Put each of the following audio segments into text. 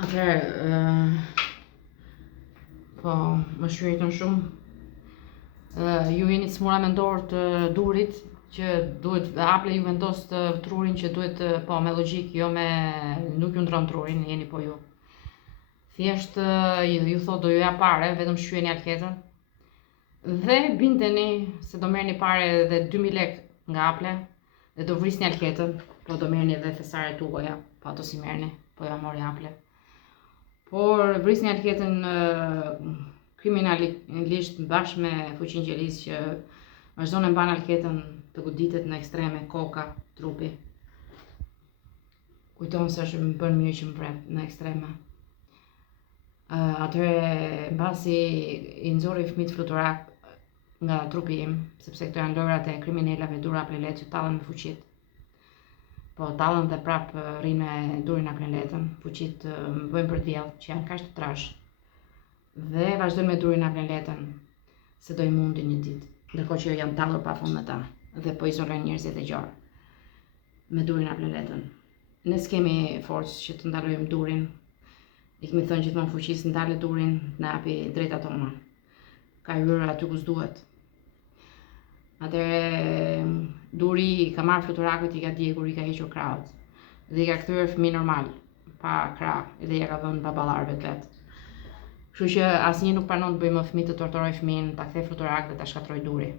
Atëherë, po, më shqyritën shumë. Ju jeni të smura mendor të durit që duhet aple ju vendos të trurin që duhet po me logjik, jo me nuk ju ndron trurin, jeni po ju. Thjesht ju thot do ju ja pare, vetëm shqyeni alketën. Dhe bindeni se do merrni pare dhe 2000 lek nga aple dhe do vrisni alketën, po do merrni edhe thesaret tuaja, po ato si merrni, po ja mori aple. Por vrisni alketën kriminalisht bashkë me fuqinë gjelis që vazhdon e mban alketën të goditet në ekstreme, koka, trupi. Kujton se është më bën mirë që më pret në ekstreme. Atëherë mbasi i nxorri fëmijët fluturak nga trupi im, sepse këto janë lojrat e kriminalave dura plelet që tallen me fuqit. Po tallen dhe prap rrinë me durin a pleletën, fuqit më bëjnë për diell që janë kaq të trash. Dhe vazhdojnë me durin a pleletën, se do i mundi një ditë, ndërkohë që janë tallur pafund me ta dhe po izolojnë njerëzit e gjarë me durin a pleletën. Ne s'kemi forcë që të ndalojmë durin. I kemi thënë gjithmonë fuqisë ndale durin, na japi drejtat tona. Ka hyrë aty ku s'duhet. Atëherë duri ka marrë fluturakët, i ka djegur, i ka hequr krahët dhe i ka kthyer fëmijë normal, pa krah, dhe ja ka dhënë baballarëve vet. Kështu që asnjë nuk pranon të bëjë më fëmijë, të torturoj fëmin, ta kthej fluturak dhe ta shkatroj duri.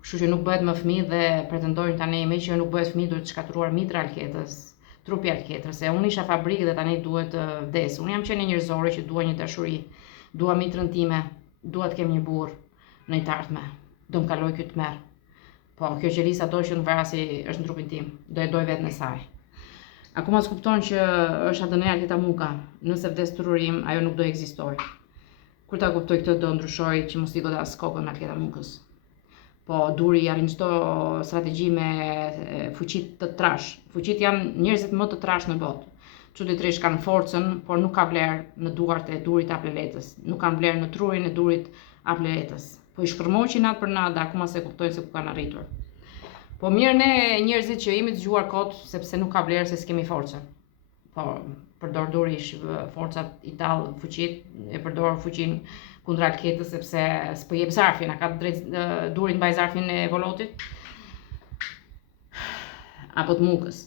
Kështu që nuk bëhet më fëmijë dhe pretendojnë tani me që nuk bëhet fëmijë duhet të shkatruar mitra alketës, trupi alketrës, se unë isha fabrikë dhe tani duhet të vdes. Unë jam qenë njerëzore që dua një dashuri, dua mitrën time, dua të kem një burr në të ardhme. Do më kaloj ky tmerr. Po, kjo qelisa do që në vrasi është në trupin tim, do e doj vetën e saj. Akoma s'kupton që është ADN Alketa Muka, nëse vdes trurim, ajo nuk do ekzistoj. Kur ta kuptoj këtë do ndryshoj që mos i godas kokën Alketa Mukës. Po duri arrin çdo strategji me fuqit të trash. Fuqit janë njerëzit më të trash në botë. Çuditërisht kanë forcën, por nuk ka vlerë në duart e durit a pleletës, nuk kanë vlerë në trurin e durit a pleletës. Po i shkërmoqin natë për natë, akoma se kuptojnë se ku kanë arritur. Po mirë ne njerëzit që jemi të zgjuar kot, sepse nuk ka vlerë se s'kemi forcën. Po përdor duri forcat i tall fuqit, e përdor fuqin kundra alketës sepse s'po jep zarfin, a ka drejt durin mbaj zarfin e volotit apo të mukës.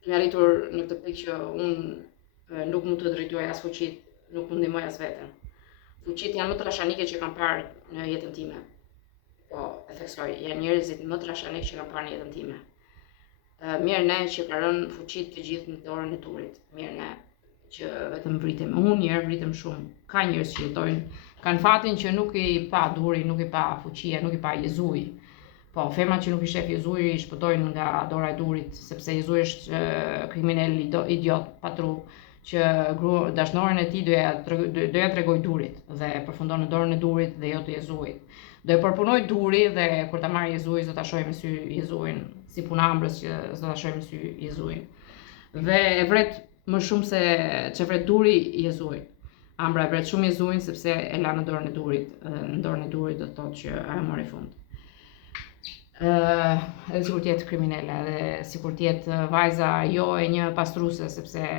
Kemi arritur në këtë pikë që unë nuk mund të drejtoj as fuqit, nuk mund ndihmoj as veten. Fuqit janë më trashanike që kam parë në jetën time. Po, e theksoj, janë njerëzit më trashanik që kam parë në jetën time. Mirë ne që ka rënë fuqit të gjithë në dorën e durit. Mirë ne që vetëm vritem. Unë njerë vritem shumë. Ka njerëz që jetojnë, kanë fatin që nuk i pa duri, nuk i pa fuqia, nuk i pa Jezuj. Po, femrat që nuk i shef Jezuj i shpëtojnë nga dora e durit, sepse Jezuj është kriminal idiot, patru, që dashnoren e tij do ja tregoj durit dhe përfundon në dorën e durit dhe jo të Jezujit. Do e përpunoj duri dhe kur ta marr Jezuj do ta shohim me sy Jezujin, si puna ambrës që do ta shohim me sy Jezujin. Dhe e vret më shumë se që vret duri Jezujin. Ambra e vret shumë Jezujin sepse e la në dorën e durit. Në dorën e durit do thotë që ajo mori fund. Edhe sikur të jetë kriminale, edhe sikur të jetë vajza jo e një pastruese, sepse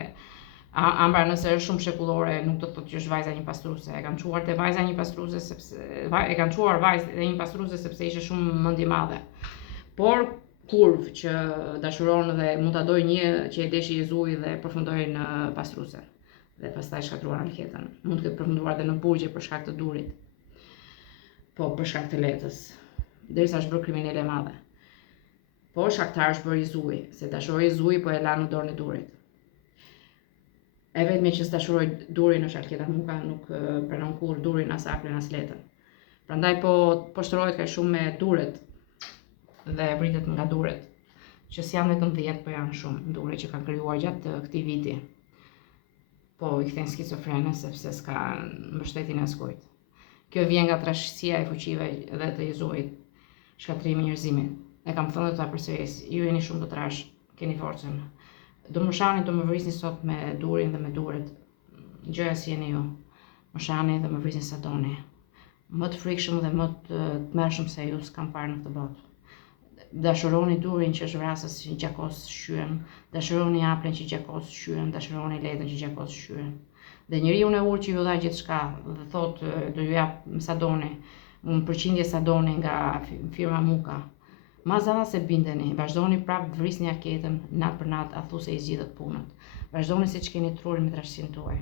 Ambra nëse është shumë shekullore nuk do të thotë që është vajza e një pastruese. E kanë çuar te vajza e një pastruese sepse ishte shumë mendje madhe. Por kurv që dashuron dhe mund ta dojë një që e deshi Jezuj dhe përfundoi në pastruese. Dhe pastaj shkatruar alketën. Mund të ketë përfunduar edhe në burgje për shkak të durit. Po për shkak të letës. Derisa është bërë kriminale e madhe. Po shkaktar është bërë Jezuj, se dashuroi Jezuj po e la në dorën e durit. E vetmi që s'dashuroj durin është Alketa Muka, nuk pranon kur durin as aplen as letën. Prandaj po shtërohet kaq shumë me duret dhe vritet nga duret, që s'janë vetëm 10, po janë shumë dure që kanë krijuar gjatë këtij viti. Po i kthen skizofrene sepse s'ka mbështetjen e askujt. Kjo vjen nga trashësia e fuqive dhe të Jezujit, shkatrimi i njerëzimit. E kam thënë ta përsëris, ju jeni shumë të trash, keni forcën. Do më shani, do më vrisni sot me durin dhe me duret. Gjoja si jeni ju. Më shani dhe më vrisni sa doni. Më të frikshëm dhe më të tmerrshëm se ju s'kam parë në këtë botë. Dashuroni durin që është vrasës që gjakos shyen, dashuroni aprin që gjakos shyen, dashuroni letën që gjakos shyen. Dhe njeriu e urtë që ju dha gjithçka dhe thotë do ju jap sa doni, një përqindje sa doni nga firma Muka. Mazalla se bindeni, vazhdoni prapë të vrisni aketën, natë për natë, a thu se i zgjidhet punët. Vazhdoni siç keni trurin me trashësinë tuaj.